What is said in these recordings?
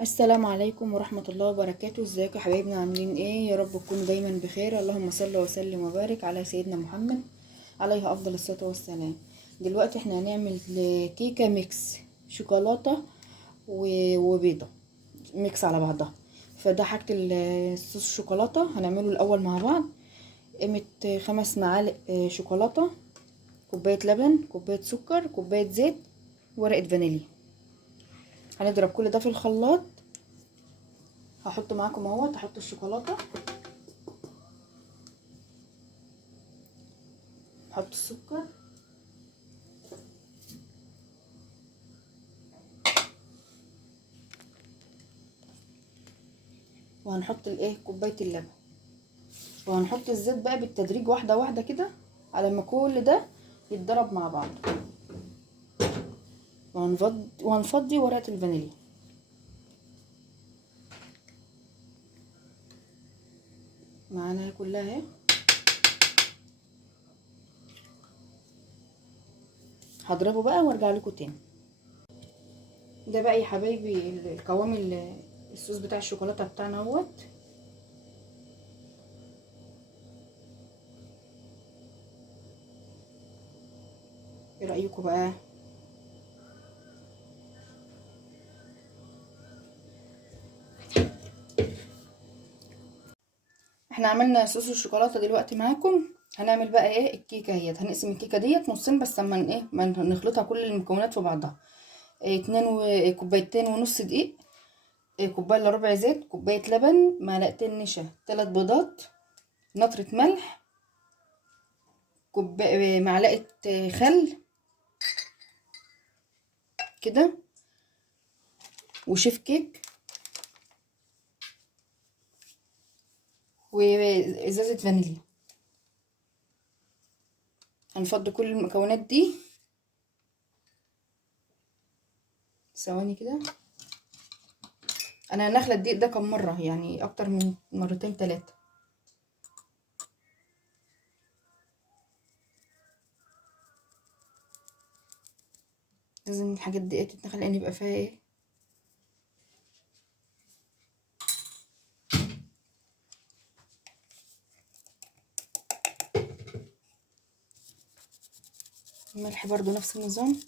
السلام عليكم ورحمة الله وبركاته. ازيكم يا حبايبنا، عاملين ايه؟ يا رب تكونوا دايما بخير. اللهم صل وسلم وبارك على سيدنا محمد عليه افضل الصلاة والسلام. دلوقتي احنا هنعمل كيكة ميكس شوكولاتة وبيضة ميكس على بعضها. فده حاجة الصوص الشوكولاتة هنعمله الاول مع بعض. قيمة 5 معالق شوكولاتة، كوباية لبن، كوباية سكر، كوباية زيت، ورقة فانيليا. هنضرب كل ده في الخلاط. هحط معاكم اهوت، هحط الشوكولاته، هحط السكر، وهنحط كوبايه اللبن، وهنحط الزيت بقى بالتدريج واحده واحده كده على ما كل ده يتضرب مع بعض. وهنفضي ورقه الفانيليا. معانا كلها اهي. هضربه بقى وارجع لكم تاني. ده بقى يا حبايبي القوام الصوص بتاع الشوكولاته بتاعنا اهوت. ايه رايكم بقى؟ احنا عملنا صوص الشوكولاته دلوقتي معاكم. هنعمل بقى الكيكه اهيت. هنقسم الكيكه ديت نصين بس اما ما نخلطها كل المكونات في بعضها. كوبايتين ونص دقيق، كوبايه الا ربع زيت، كوبايه لبن، معلقتين نشا، 3 بيضات، نطره ملح، معلقه خل كده، وشيف كيك، وازازه فانيليا. هنفضي كل المكونات دي ثواني كده. انا نخله الدقيق ده كم مره، يعني اكتر من مرتين 3. لازم الحاجات دي تتنخل لان يبقى فيها الملح برضو نفس النظام.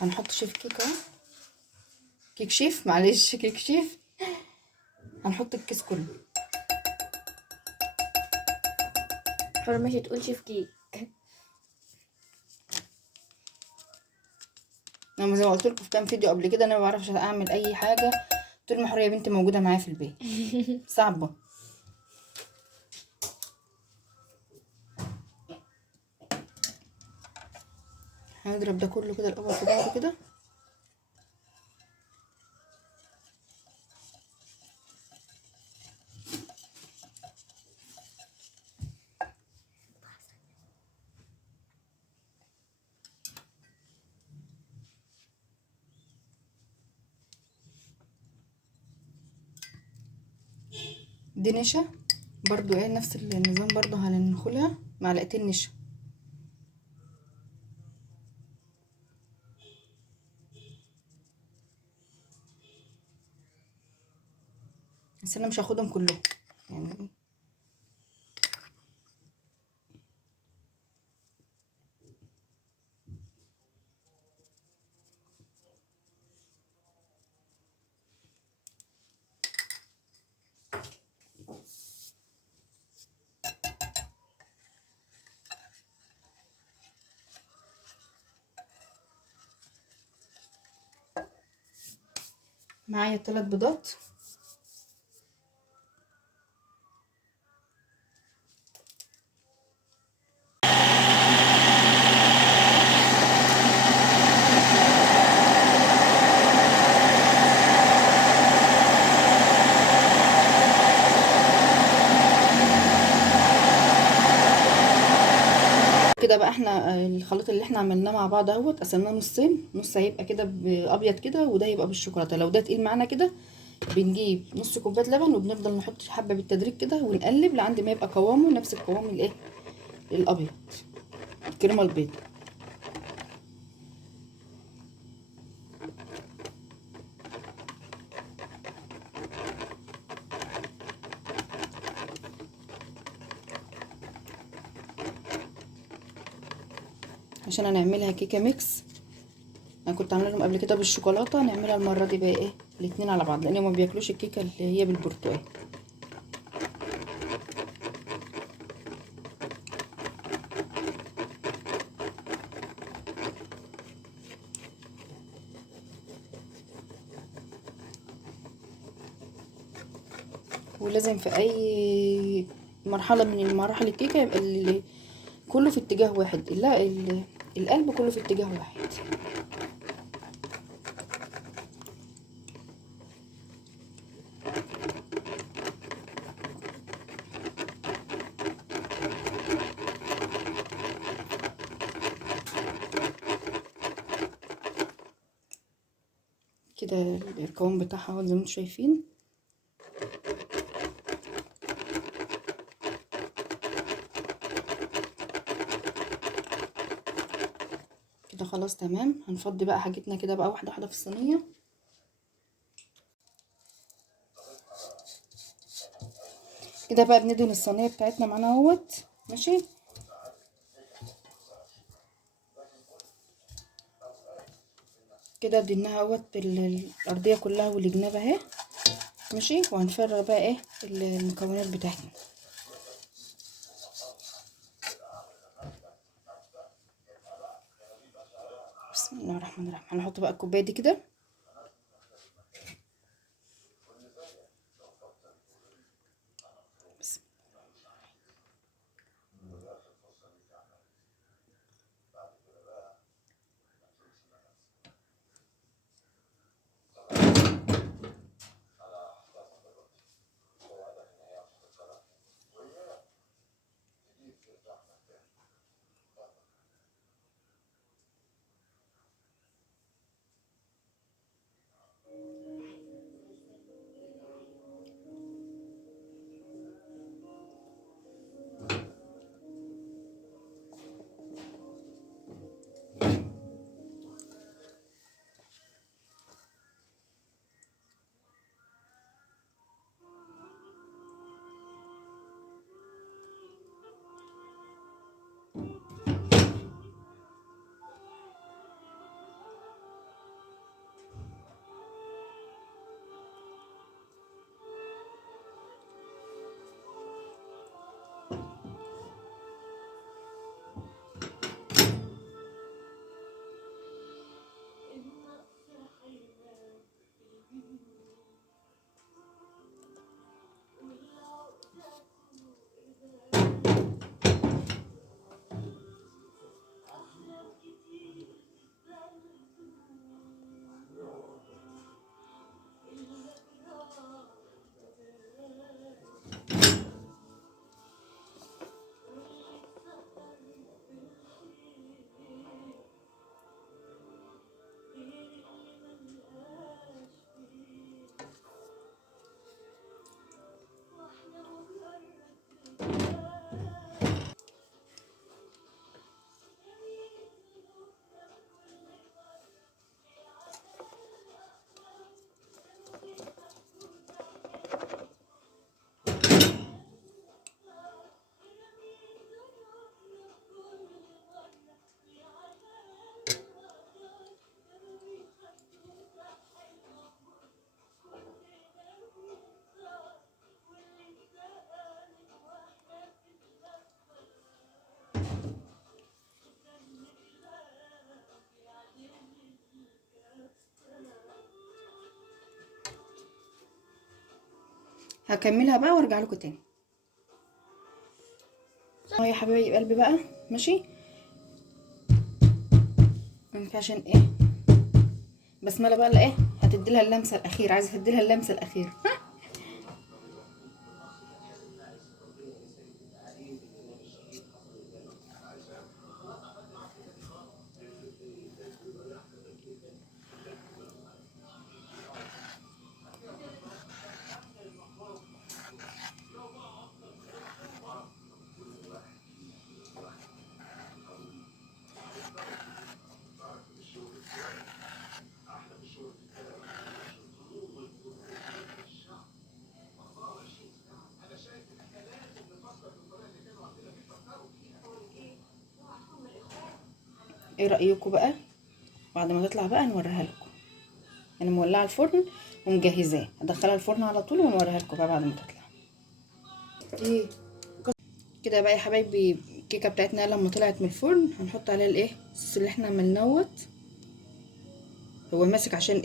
هنحط شيف كيك اهو، كيك شيف، معلش كيك شيف. هنحط الكيس كله. حرمتي تقول شيف كيك. انا زي ما قلت لكم في كام فيديو قبل كده، انا ما بعرفش اعمل اي حاجه طول ما حوريه بنتي موجوده معايا في البيت. صعبه. هنضرب ده كله كده الاول في بعضه كده. دي نشا برضو نفس النظام، برضو هننخلها معلقتين نشا. بس انا مش هاخدهم كلهم يعني. معايا 3 بيضات. كده بقى احنا الخليط اللي احنا عملناه مع بعض اهوت قسمناه نصين، نص هيبقى كده ابيض كده وده يبقى بالشوكولاته. لو ده تقيل معانا كده بنجيب نص كوبايه لبن وبنفضل نحط حبه بالتدريج كده ونقلب لعند ما يبقى قوامه نفس القوام الايه الابيض، الكريمه البيضاء. عشان هنعملها كيكه ميكس، انا كنت عامله لهم قبل كده بالشوكولاته، هنعملها المره دي بقى ايه الاتنين على بعض لان ما بياكلوش الكيكه اللي هي بالبرتقال. ولازم في اي مرحله من مراحل الكيكه يبقى كله في اتجاه واحد، لا القلب كله في اتجاه واحد. كده القوام بتاعها اهو زي ما انتم شايفين. كده خلاص تمام. هنفضي بقى حاجتنا كده بقى واحده واحده في الصينيه. كده بقى بندهن الصينيه بتاعتنا معانا اهوت ماشي. كده دهناها اهوت الارضيه كلها والجناب اهي ماشي. وهنفرغ بقى ايه المكونات بتاعتنا. بسم الله الرحمن الرحيم. هنحط بقى الكوبايه دي كده. بسم هكملها بقى وارجع لكم تاني. اهو يا حبايب قلبي بقى ماشي. عشان ايه بسمله بقى ايه هتدي لها اللمسه الاخيره، عايزه تدي لها اللمسه الاخيره. ايه رايكم بقى بعد ما تطلع بقى نوريها لكم؟ انا مولعه الفرن ومجهزاه، هدخلها الفرن على طول ونوريها لكم بقى بعد ما تطلع. ايه كده بقى يا حبايبي، الكيكه بتاعتنا لما طلعت من الفرن هنحط عليها الايه الصوص اللي احنا عملناهوت. هو ماسك عشان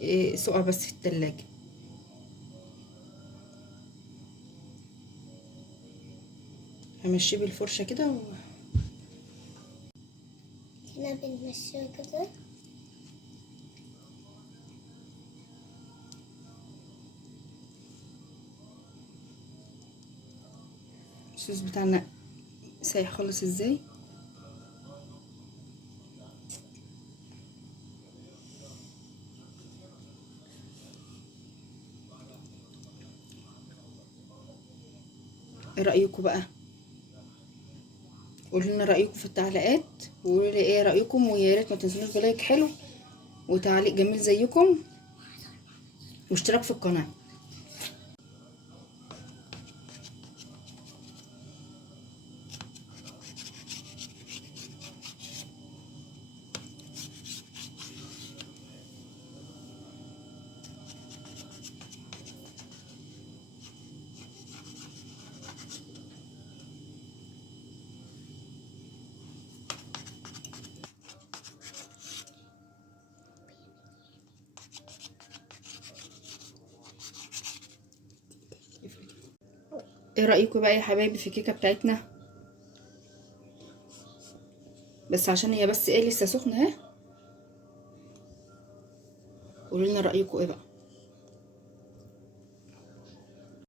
إيه سقع بس في التلاجة. همشيه بالفرشه كده هنا بنمشيها كده. الصوص بتاعنا سايح خالص ازاي. ايه رايكم بقى؟ قولوا لنا رايكم في التعليقات، وقولوا لي ايه رايكم، ويا ريت ما تنسونوش بلايك حلو وتعليق جميل زيكم واشتراك في القناه. ايه رايكم بقى يا حبايبي في الكيكه بتاعتنا؟ بس عشان هي بس ايه لسه سخنه اهي. قولوا لنا رايكم ايه بقى.